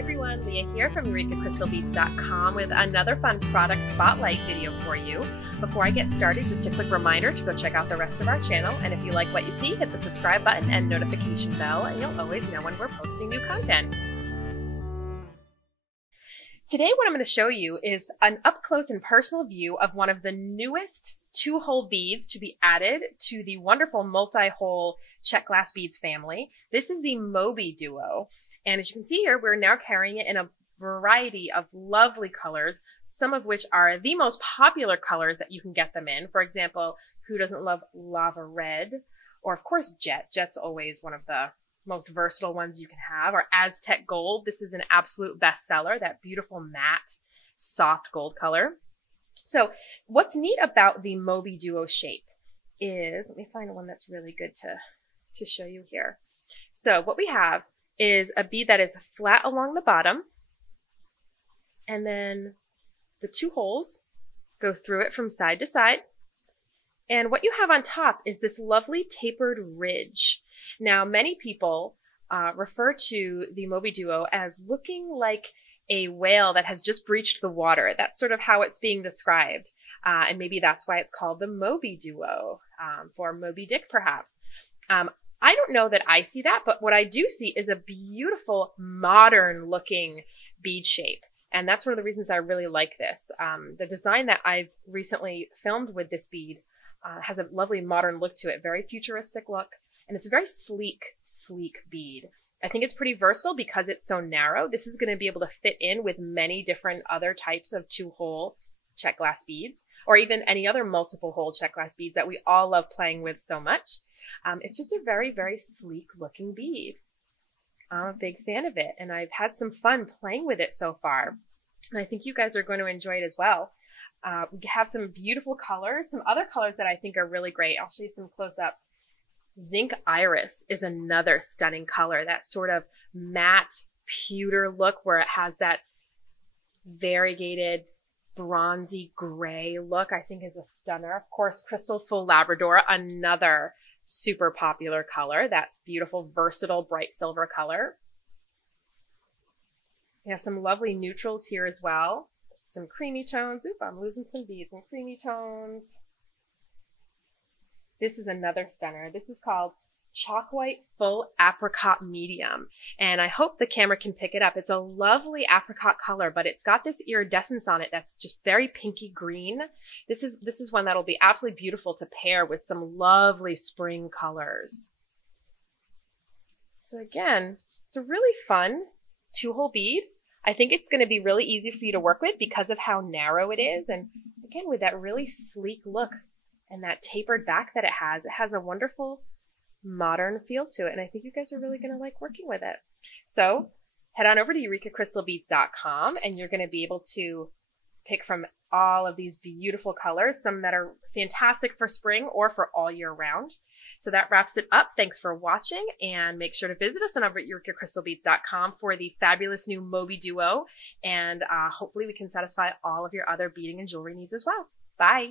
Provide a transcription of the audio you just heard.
everyone, Leah here from EurekaCrystalBeads.com with another fun product spotlight video for you. Before I get started, just a quick reminder to go check out the rest of our channel, and if you like what you see, hit the subscribe button and notification bell, and you'll always know when we're posting new content. Today what I'm going to show you is an up-close and personal view of one of the newest two-hole beads to be added to the wonderful multi-hole Czech Glass beads family. This is the Moby Duo. And as you can see here, we're now carrying it in a variety of lovely colors, some of which are the most popular colors that you can get them in. For example, who doesn't love lava red? Or of course, jet. Jet's always one of the most versatile ones you can have. Or Aztec gold. This is an absolute bestseller, that beautiful matte, soft gold color. So what's neat about the Moby Duo shape is, let me find one that's really good to show you here. So what we have is a bead that is flat along the bottom, and then the two holes go through it from side to side. And what you have on top is this lovely tapered ridge. Now, many people refer to the Moby Duo as looking like a whale that has just breached the water. That's sort of how it's being described. And maybe that's why it's called the Moby Duo, for Moby Dick, perhaps. I don't know that I see that, but what I do see is a beautiful, modern-looking bead shape. And that's one of the reasons I really like this. The design that I've recently filmed with this bead has a lovely modern look to it, very futuristic look. And it's a very sleek, sleek bead. I think it's pretty versatile because it's so narrow. This is going to be able to fit in with many different other types of two-hole Czech Glass beads, or even any other multiple-hole Czech Glass beads that we all love playing with so much. It's just a very, very sleek looking bead. I'm a big fan of it, and I've had some fun playing with it so far. And I think you guys are going to enjoy it as well. We have some beautiful colors, some other colors that I think are really great. I'll show you some close-ups. Zinc Iris is another stunning color, that sort of matte pewter look where it has that variegated bronzy gray look, I think is a stunner. Of course, Crystal Full Labrador, another super popular color, that beautiful, versatile, bright silver color. We have some lovely neutrals here as well. Some creamy tones. Oop, I'm losing some beads. Some creamy tones. This is another stunner. This is called Chalk White Full Apricot Medium. And I hope the camera can pick it up. It's a lovely apricot color, but it's got this iridescence on it that's just very pinky green. This is one that'll be absolutely beautiful to pair with some lovely spring colors. So again, it's a really fun two-hole bead. I think it's going to be really easy for you to work with because of how narrow it is. And again, with that really sleek look and that tapered back that it has a wonderful modern feel to it. And I think you guys are really going to like working with it. So head on over to EurekaCrystalBeads.com and you're going to be able to pick from all of these beautiful colors, some that are fantastic for spring or for all year round. So that wraps it up. Thanks for watching, and make sure to visit us on over at EurekaCrystalBeads.com for the fabulous new Moby Duo. And hopefully we can satisfy all of your other beading and jewelry needs as well. Bye.